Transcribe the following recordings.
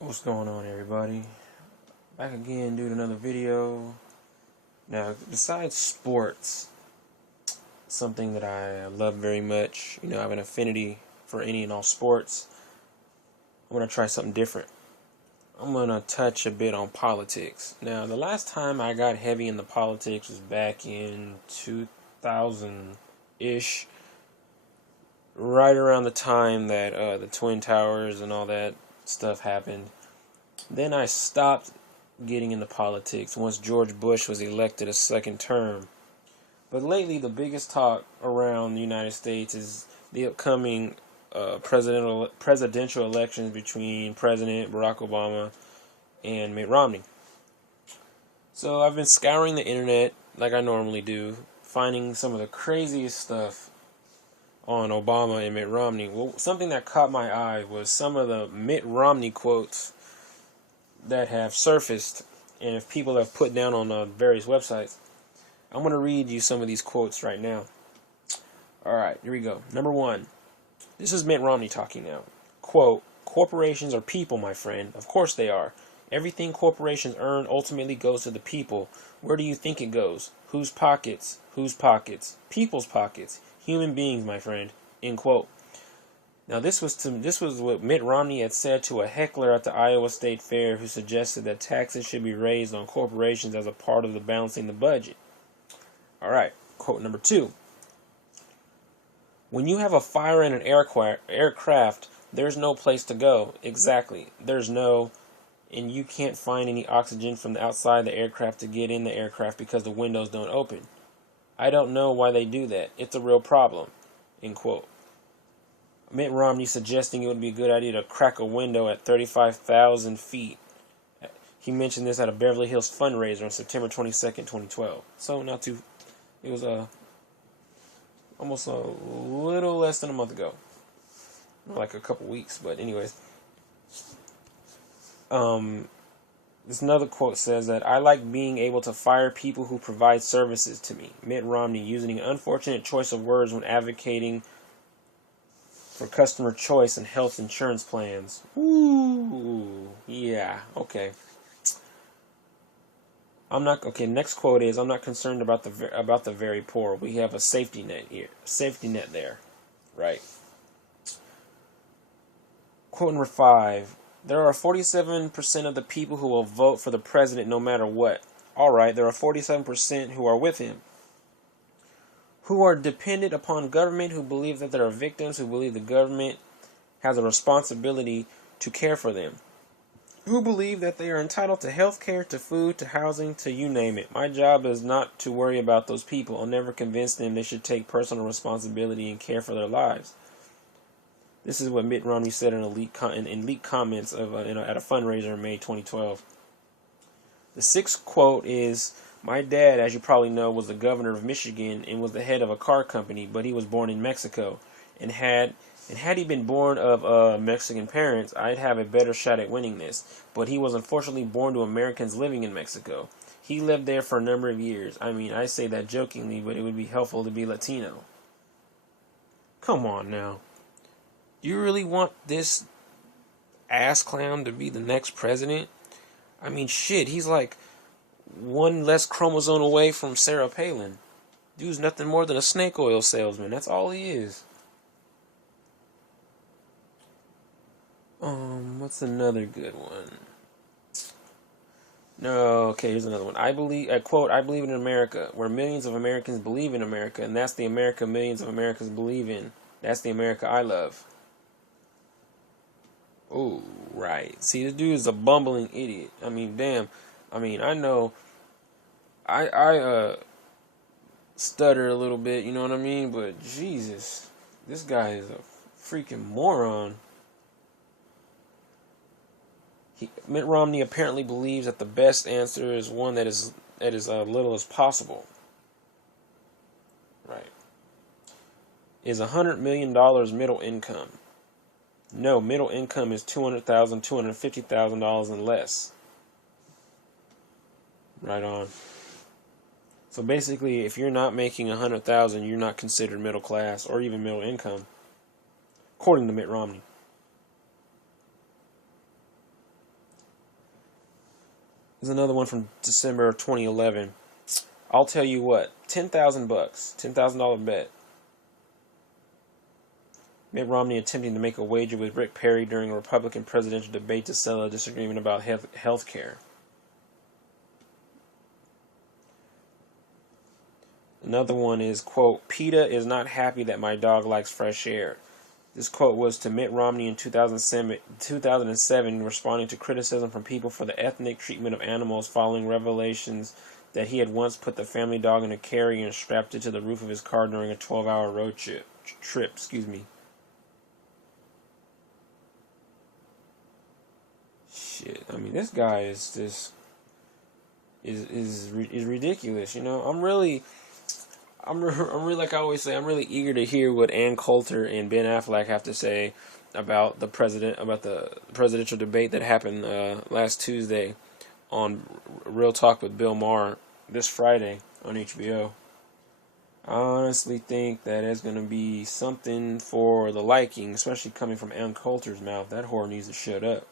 What's going on, everybody? Back again doing another video. Now, besides sports, something that I love very much, I have an affinity for any and all sports. I'm going to try something different. I'm going to touch a bit on politics. Now, the last time I got heavy into politics was back in 2000-ish, right around the time that the Twin Towers and all that stuff happened. Then I stopped getting into politics once George Bush was elected a second term. But lately, the biggest talk around the United States is the upcoming presidential elections between President Barack Obama and Mitt Romney. So I've been scouring the internet like I normally do, finding some of the craziest stuff on Obama and Mitt Romney. Well, something that caught my eye was some of the Mitt Romney quotes that have surfaced, and if people have put down on various websites. I'm going to read you some of these quotes right now. Alright, here we go. Number 1. This is Mitt Romney talking now. Quote, "Corporations are people, my friend. Of course they are. Everything corporations earn ultimately goes to the people. Where do you think it goes? Whose pockets? Whose pockets? People's pockets. Human beings, my friend." End quote. Now this was what Mitt Romney had said to a heckler at the Iowa State Fair who suggested that taxes should be raised on corporations as a part of the balancing the budget. Alright, quote number 2. "When you have a fire in an aircraft, there's no place to go." Exactly. And you can't find any oxygen from the outside the aircraft to get in the aircraft because the windows don't open. "I don't know why they do that. It's a real problem." End quote. Mitt Romney suggesting it would be a good idea to crack a window at 35,000 feet. He mentioned this at a Beverly Hills fundraiser on September 22nd, 2012. So it was almost a little less than a month ago. Like a couple weeks, but anyways. This another quote says that, "I like being able to fire people who provide services to me." Mitt Romney using an unfortunate choice of words when advocating for customer choice and health insurance plans. Ooh, yeah, okay. Next quote is, "I'm not concerned about the very poor. We have a safety net here. Safety net there." Right. Quote number 5. "There are 47% of the people who will vote for the president no matter what." Alright, there are 47% who are with him. "Who are dependent upon government, who believe that there are victims, who believe the government has a responsibility to care for them. Who believe that they are entitled to health care, to food, to housing, to you name it. My job is not to worry about those people. I'll never convince them they should take personal responsibility and care for their lives." This is what Mitt Romney said in leaked comments at a fundraiser in May 2012. The 6th quote is, "My dad, as you probably know, was the governor of Michigan and was the head of a car company, but he was born in Mexico. And had he been born of Mexican parents, I'd have a better shot at winning this. But he was unfortunately born to Americans living in Mexico. He lived there for a number of years. I mean, I say that jokingly, but it would be helpful to be Latino." Come on now. You really want this ass clown to be the next president? I mean, shit, he's like one less chromosome away from Sarah Palin. Dude's nothing more than a snake oil salesman. That's all he is. What's another good one? No, okay, here's another one. I quote, "I believe in America, where millions of Americans believe in America, and that's the America millions of Americans believe in. That's the America I love." Oh, right. See, this dude is a bumbling idiot. I mean, damn. I mean, I know I stutter a little bit, you know what I mean? But Jesus, this guy is a freaking moron. Mitt Romney apparently believes that the best answer is one that is little as possible. Right. Is $100 million middle income? No, middle income is $200,000, $250,000 and less. Right on. So basically, if you're not making $100,000, you're not considered middle class or even middle income, according to Mitt Romney. There's another one from December of 2011. I'll tell you what, $10,000, $10,000 bet. Mitt Romney attempting to make a wager with Rick Perry during a Republican presidential debate to settle a disagreement about health care. Another one is, quote, PETA is not happy that my dog likes fresh air. This quote was to Mitt Romney in 2007, responding to criticism from people for the ethnic treatment of animals following revelations that he had once put the family dog in a carrier and strapped it to the roof of his car during a 12-hour road trip. Shit, I mean, this guy is just is ridiculous. You know, I'm really, like I always say, I'm really eager to hear what Ann Coulter and Ben Affleck have to say about the presidential debate that happened last Tuesday on Real Talk with Bill Maher this Friday on HBO. I honestly think that it's going to be something for the liking, especially coming from Ann Coulter's mouth. That whore needs to shut up.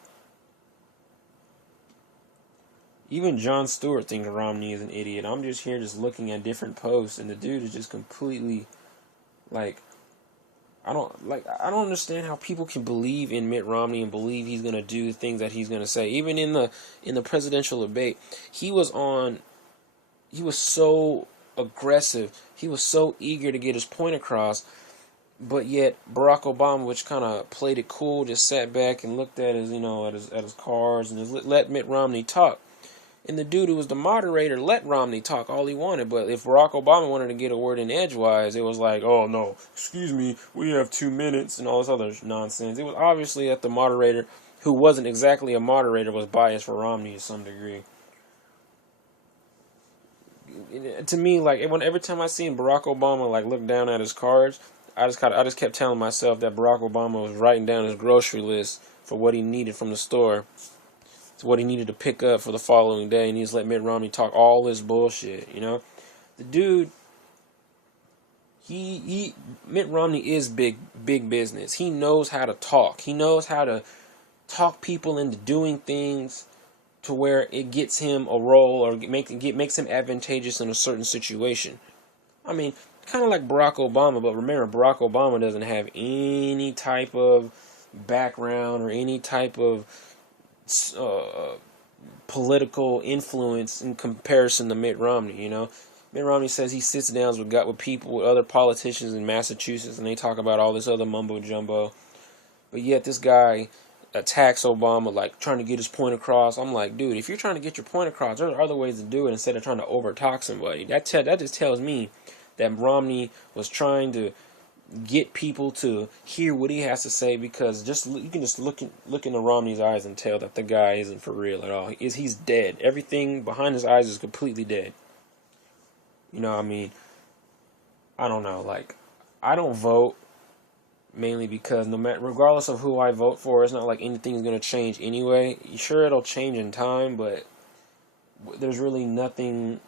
Even Jon Stewart thinks Romney is an idiot. I'm just here just looking at different posts, and the dude is just completely, like, I don't understand how people can believe in Mitt Romney and believe he's going to do things that he's going to say. Even in the presidential debate, he was so aggressive. He was so eager to get his point across, but yet Barack Obama, which kind of played it cool, just sat back and looked at his, at his cards and just let Mitt Romney talk. And the dude who was the moderator let Romney talk all he wanted. But if Barack Obama wanted to get a word in edgewise, it was like, oh, no, excuse me, we have 2 minutes and all this other nonsense. It was obviously that the moderator, who wasn't exactly a moderator, was biased for Romney to some degree. To me, like, every time I seen Barack Obama, like, look down at his cards, I just kept telling myself that Barack Obama was writing down his grocery list for what he needed from the store. What he needed to pick up for the following day, and he just let Mitt Romney talk all this bullshit. The dude, Mitt Romney is big business. He knows how to talk. He knows how to talk people into doing things to where it gets him a role or makes him advantageous in a certain situation. I mean, kind of like Barack Obama, but remember, Barack Obama doesn't have any type of background or any type of political influence in comparison to Mitt Romney. Mitt Romney says he sits down with people, with other politicians in Massachusetts, and they talk about all this other mumbo jumbo. But yet this guy attacks Obama, like trying to get his point across. I'm like, dude, if you're trying to get your point across, there are other ways to do it instead of trying to overtalk somebody. That just tells me that Romney was trying to get people to hear what he has to say, because you can just look into Romney's eyes and tell that the guy isn't for real at all. He's dead. Everything behind his eyes is completely dead. I mean, I don't know. Like, I don't vote mainly because regardless of who I vote for, it's not like anything's gonna change anyway. Sure, it'll change in time, but there's really nothing.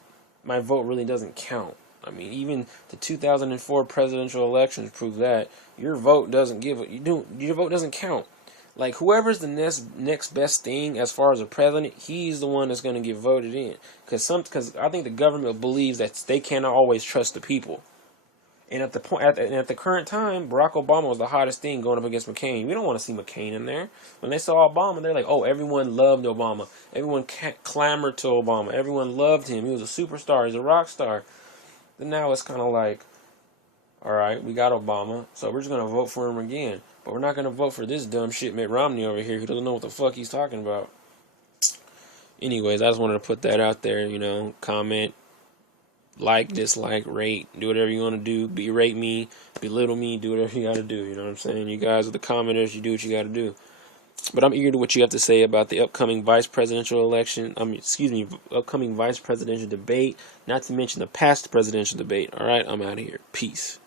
My vote really doesn't count. I mean, even the 2004 presidential elections prove that your vote doesn't your vote doesn't count. Like, whoever's the next best thing as far as a president, he's the one that's going to get voted in. Because I think the government believes that they cannot always trust the people. And at the current time, Barack Obama was the hottest thing going up against McCain. We don't want to see McCain in there. When they saw Obama, they're like, oh, everyone loved Obama. Everyone clamored to Obama. Everyone loved him. He was a superstar. He's a rock star. Then now it's kind of like, all right, we got Obama, so we're just going to vote for him again. But we're not going to vote for this dumb shit Mitt Romney over here who doesn't know what the fuck he's talking about. Anyways, I just wanted to put that out there, comment, like, dislike, rate, do whatever you want to do. Berate me, belittle me, do whatever you got to do. You know what I'm saying? You guys are the commenters, you do what you got to do. But I'm eager to what you have to say about the upcoming vice presidential election. Upcoming vice presidential debate. Not to mention the past presidential debate. All right, I'm out of here. Peace.